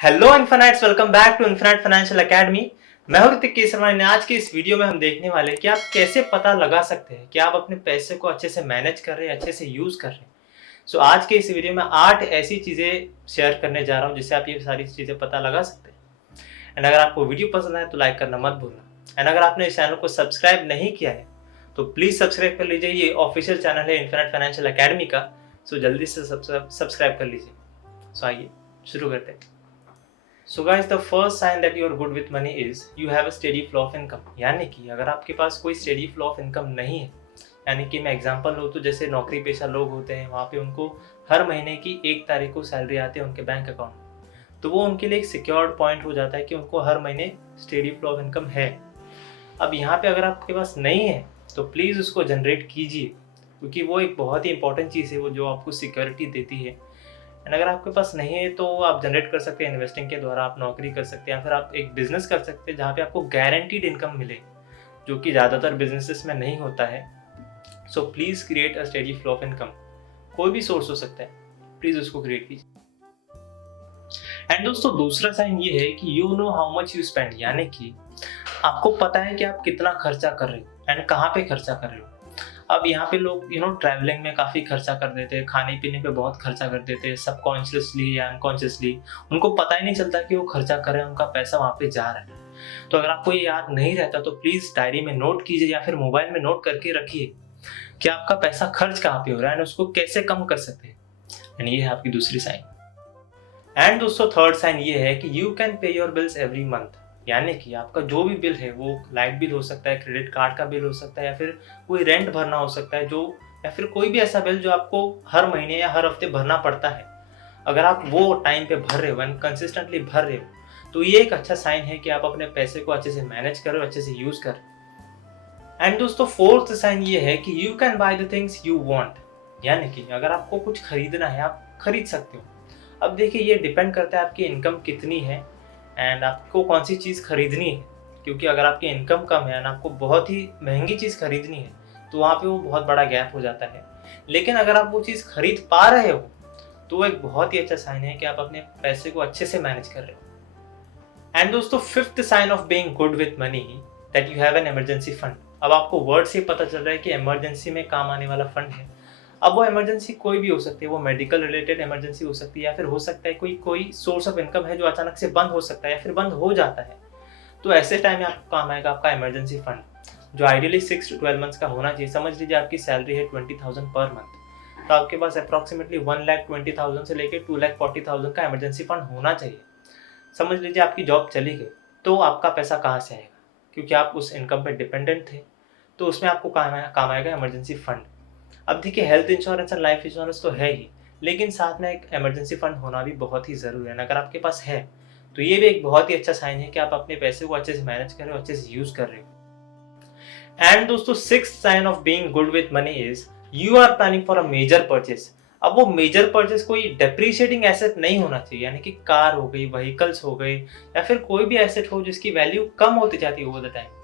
Hello infinites, welcome back to Infinite Financial Academy. मैं हूं ऋतिक केसरवानी। आज के इस वीडियो में हम देखने वाले हैं कि आप कैसे पता लगा सकते हैं कि आप अपने पैसे को अच्छे से मैनेज कर रहे हैं, अच्छे से यूज कर रहे हैं। सो आज के इस वीडियो में 8 ऐसी चीजें शेयर करने जा रहा हूं जिससे आप ये सारी चीजें पता लगा सकते हैं। एंड अगर आपको वीडियो पसंद आए तो लाइक करना मत भूलना। एंड अगर आपने इस चैनल को सब्सक्राइब नहीं किया है तो प्लीज सब्सक्राइब कर लीजिए। ये ऑफिशियल चैनल है इन्फिनाइट फाइनेंशियल एकेडमी का। सो जल्दी से सब्सक्राइब कर लीजिए। सो आइए शुरू करते हैं। So guys, the first sign that you are good with money is you have a steady flow of income। यानी कि अगर आपके पास कोई steady flow of income नहीं है, यानी कि मैं एग्जांपल लूँ तो जैसे नौकरी पेशा लोग होते हैं, वहाँ पे उनको हर महीने की 1 तारीख को सैलरी आती है उनके बैंक अकाउंट में, तो वो उनके लिए एक सिक्योर्ड पॉइंट हो जाता है कि उनको हर महीने स्टेडी फ्लो ऑफ इनकम है। अब यहाँ पे अगर आपके पास नहीं है तो प्लीज़ उसको जनरेट कीजिए, क्योंकि वो एक बहुत ही इंपॉर्टेंट चीज़ है, वो जो आपको सिक्योरिटी देती है। एंड अगर आपके पास नहीं है तो आप जनरेट कर सकते हैं इन्वेस्टिंग के द्वारा, आप नौकरी कर सकते हैं या फिर आप एक बिजनेस कर सकते हैं जहाँ पे आपको गारंटीड इनकम मिले, जो कि ज़्यादातर बिजनेसेस में नहीं होता है। So please create a steady flow of income. कोई भी सोर्स हो सकता है, प्लीज़ उसको क्रिएट कीजिए। एंड दोस्तों, दूसरा साइन ये है कि you know how much you spend, यानी कि आपको पता है कि आप कितना खर्चा कर रहे हो एंड कहाँ पे खर्चा कर रहे हो। अब यहाँ पे लोग ट्रैवलिंग में काफ़ी खर्चा कर देते हैं, खाने पीने पे बहुत खर्चा कर देते हैं, सबकॉन्शियसली या अनकॉन्शियसली। उनको पता ही नहीं चलता कि वो खर्चा कर रहे हैं, उनका पैसा वहाँ पे जा रहा है। तो अगर आपको ये याद नहीं रहता तो प्लीज़ डायरी में नोट कीजिए या फिर मोबाइल में नोट करके रखिए कि आपका पैसा खर्च कहाँ पे हो रहा है एंड उसको कैसे कम कर सकते हैं। एंड ये है आपकी दूसरी साइन। एंड दोस्तों, थर्ड साइन ये है कि you can pay your bills every month. यानी कि आपका जो भी बिल है, वो लाइट बिल हो सकता है, क्रेडिट कार्ड का बिल हो सकता है, या फिर कोई रेंट भरना हो सकता है, जो या फिर कोई भी ऐसा बिल जो आपको हर महीने या हर हफ्ते भरना पड़ता है। अगर आप वो टाइम पे भर रहे हो एंड कंसिस्टेंटली भर रहे हो तो ये एक अच्छा साइन है कि आप अपने पैसे को अच्छे से मैनेज कर रहे हो, अच्छे से यूज कर रहे हो। एंड दोस्तों, फोर्थ साइन ये है कि you can by the things you want. यानी कि अगर आपको कुछ खरीदना है, आप खरीद सकते हो। अब देखिए, ये डिपेंड करता है आपकी इनकम कितनी है एंड आपको कौन सी चीज़ खरीदनी है। क्योंकि अगर आपकी इनकम कम है एंड आपको बहुत ही महंगी चीज़ खरीदनी है तो वहाँ पे वो बहुत बड़ा गैप हो जाता है। लेकिन अगर आप वो चीज़ खरीद पा रहे हो तो वो एक बहुत ही अच्छा साइन है कि आप अपने पैसे को अच्छे से मैनेज कर रहे हो। एंड दोस्तों, fifth sign of being good with money that you have an emergency fund. अब आपको वर्ड से पता चल रहा है कि इमरजेंसी में काम आने वाला फंड है। अब वो इमरजेंसी कोई भी हो सकती है, वो मेडिकल रिलेटेड इमरजेंसी हो सकती है, या फिर हो सकता है कोई कोई सोर्स ऑफ इनकम है जो अचानक से बंद हो सकता है या फिर बंद हो जाता है। तो ऐसे टाइम में आपको काम आएगा आपका इमरजेंसी फंड, जो आइडियली 6 to 12 मंथ्स का होना चाहिए। समझ लीजिए आपकी सैलरी है 20,000 पर मंथ, तो आपके पास अप्रॉक्सीमेटली 1,20,000 से लेकर 2,40,000 का इमरजेंसी फंड होना चाहिए। समझ लीजिए आपकी जॉब चली गई तो आपका पैसा कहाँ से आएगा, क्योंकि आप उस इनकम पर डिपेंडेंट थे। तो उसमें आपको काम आएगा इमरजेंसी फंड। अब देखिए, हेल्थ इंश्योरेंस और लाइफ इंश्योरेंस तो है ही, लेकिन साथ में एक इमरजेंसी फंड होना भी बहुत ही ज़रूरी है। अगर आपके पास है तो ये भी एक बहुत ही अच्छा साइन है कि आप अपने पैसे को अच्छे से मैनेज कर रहे हो, अच्छे से यूज़ कर रहे हो। एंड दोस्तों, sixth sign of being good with money is you are planning for a major purchase. अब वो मेजर परचेस कोई डेप्रीशिएटिंग एसेट नहीं होना चाहिए, यानी कि कार हो गई, व्हीकल्स हो गए, या फिर कोई भी एसेट हो जिसकी वैल्यू कम होती जाती है ओवर द टाइम।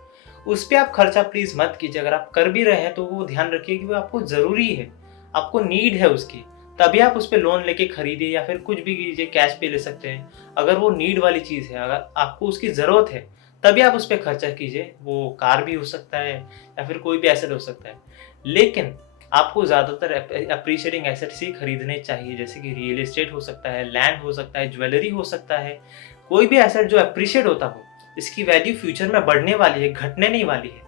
उस पर आप खर्चा प्लीज मत कीजिए। अगर आप कर भी रहे हैं तो वो ध्यान रखिए कि वो आपको जरूरी है, आपको नीड है उसकी, तभी आप उस पर लोन लेके खरीदिए या फिर कुछ भी कीजिए, कैश पे ले सकते हैं। अगर वो नीड वाली चीज़ है, अगर आपको उसकी ज़रूरत है, तभी आप उस पर खर्चा कीजिए। वो कार भी हो सकता है या फिर कोई भी एसेट हो सकता है, लेकिन आपको ज़्यादातर अप्रिशिएटिंग एसेट्स ही खरीदने चाहिए, जैसे कि रियल एस्टेट हो सकता है, लैंड हो सकता है, ज्वेलरी हो सकता है। कोई भी एसेट जो अप्रिशिएट होता हो, इसकी वैल्यू फ्यूचर में बढ़ने वाली है, घटने नहीं वाली है,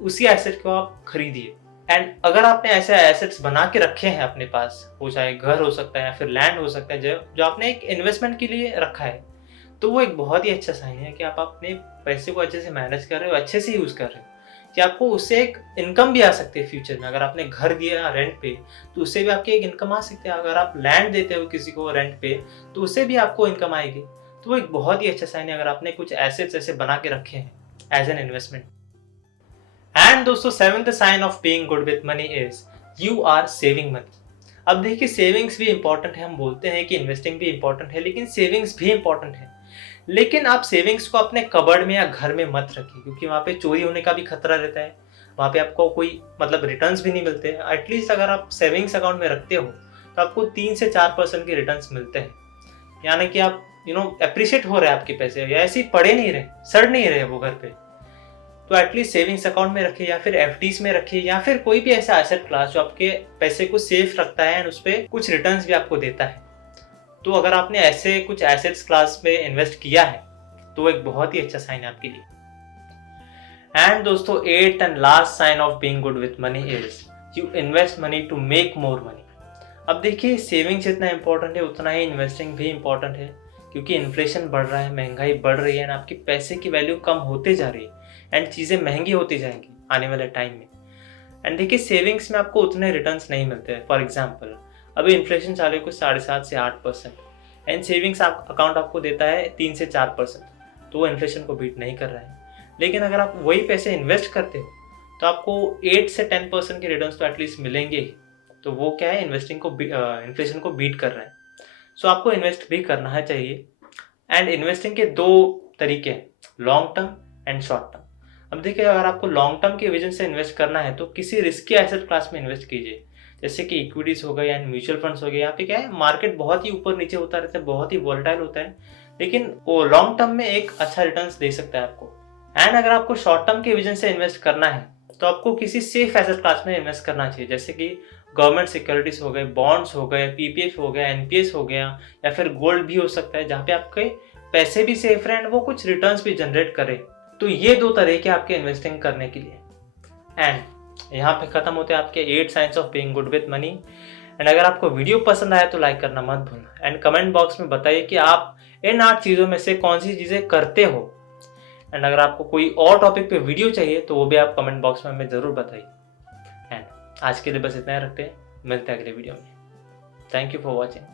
उसी एसेट को आप खरीदिए। एंड अगर आपने ऐसे एसेट्स बना के रखे हैं अपने पास, वो चाहे घर हो सकता है या फिर लैंड हो सकता है, जो आपने एक इन्वेस्टमेंट के लिए रखा है, तो वो एक बहुत ही अच्छा साइन है कि आप अपने पैसे को अच्छे से मैनेज कर रहे हो, अच्छे से यूज़ कर रहे हो, कि आपको उससे एक इनकम भी आ सकती है फ्यूचर में। अगर आपने घर दिया रेंट पे तो उससे भी आपकी एक इनकम आ सकती है। अगर आप लैंड देते हो किसी को रेंट पे तो उससे भी आपको इनकम आएगी। तो वो एक बहुत ही अच्छा साइन है अगर आपने कुछ एसेट्स ऐसे बना के रखे हैं एज एन इन्वेस्टमेंट। एंड दोस्तों, seventh sign of being good with money is you are saving money. अब देखिए, सेविंग्स भी इंपॉर्टेंट है। हम बोलते हैं कि इन्वेस्टिंग भी इंपॉर्टेंट है, लेकिन सेविंग्स भी इंपॉर्टेंट है। लेकिन आप सेविंग्स को अपने कबर्ड में या घर में मत रखिए, क्योंकि वहाँ पे चोरी होने का भी खतरा रहता है। वहाँ पे आपको कोई रिटर्न्स भी नहीं मिलते हैं। एटलीस्ट अगर आप सेविंग्स अकाउंट में रखते हो तो आपको 3 से 4% के रिटर्न्स मिलते हैं। यानी कि आप अप्रिशिएट हो रहे हैं आपके पैसे, या ऐसे ही पड़े नहीं रहे, सड़ नहीं रहे वो घर पे, तो एटलीस्ट सेविंग्स अकाउंट में रखिए, या फिर एफडीज में रखिए, या फिर कोई भी ऐसा एसेट क्लास जो आपके पैसे को सेफ रखता है एंड उस पर कुछ रिटर्न्स भी आपको देता है। तो अगर आपने ऐसे कुछ एसेट्स क्लास में इन्वेस्ट किया है तो एक बहुत ही अच्छा साइन है आपके लिए। एंड दोस्तों, 8th and last sign of being good with money is you invest money to make more money. अब देखिए, सेविंग्स जितना इंपॉर्टेंट है उतना ही इन्वेस्टिंग भी इंपॉर्टेंट है, क्योंकि इन्फ्लेशन बढ़ रहा है, महंगाई बढ़ रही है एंड आपके पैसे की वैल्यू कम होते जा रही है एंड चीज़ें महंगी होती जाएंगी आने वाले टाइम में। एंड देखिए, सेविंग्स में आपको उतने रिटर्न्स नहीं मिलते हैं। फॉर एग्जाम्पल, अभी इन्फ्लेशन चालू है कुछ 7.5 से 8% एंड सेविंग्स अकाउंट आपको देता है 3 से 4%, तो वो इन्फ्लेशन को बीट नहीं कर रहा है। लेकिन अगर आप वही पैसे इन्वेस्ट करते हो तो आपको 8 से 10% के रिटर्न्स तो एटलीस्ट मिलेंगे ही। तो वो क्या है, इन्फ्लेशन को बीट कर रहा है। सो आपको इन्वेस्ट भी करना है चाहिए। एंड इन्वेस्टिंग के 2 तरीके हैं, long term and short term. अब देखिए, अगर आपको लॉन्ग टर्म के विजन से इन्वेस्ट करना है तो किसी रिस्की एसेट क्लास में इन्वेस्ट कीजिए, जैसे कि इक्विटीज हो गए एंड म्यूचुअल फंड्स हो गए। यहाँ पे क्या है, मार्केट बहुत ही ऊपर नीचे होता रहता है, बहुत ही वॉलेटाइल होता है, लेकिन वो लॉन्ग टर्म में एक अच्छा रिटर्न्स दे सकता है आपको। एंड अगर आपको शॉर्ट टर्म के विजन से इन्वेस्ट करना है तो आपको किसी सेफ एसेट क्लास में इन्वेस्ट करना चाहिए, जैसे कि गवर्नमेंट सिक्योरिटीज हो गए, बॉन्ड्स हो गए, पीपीएफ हो गया, एनपीएस हो गया, या फिर गोल्ड भी हो सकता है, जहाँ पे आपके पैसे भी सेफ रहे एंड वो कुछ रिटर्न्स भी जनरेट करे। तो ये 2 तरीके आपके इन्वेस्टिंग करने के लिए। एंड यहाँ पे खत्म होते हैं आपके 8 science of being good with money. And अगर आपको वीडियो पसंद आया तो लाइक करना मत भूलना एंड कमेंट बॉक्स में बताइए कि आप इन 8 चीज़ों में से कौन सी चीज़ें करते हो। एंड अगर आपको कोई और टॉपिक पे वीडियो चाहिए तो वो भी आप कमेंट बॉक्स में हमें ज़रूर बताइए। एंड आज के लिए बस इतना ही रखते हैं, मिलते हैं अगले वीडियो में। Thank you for watching.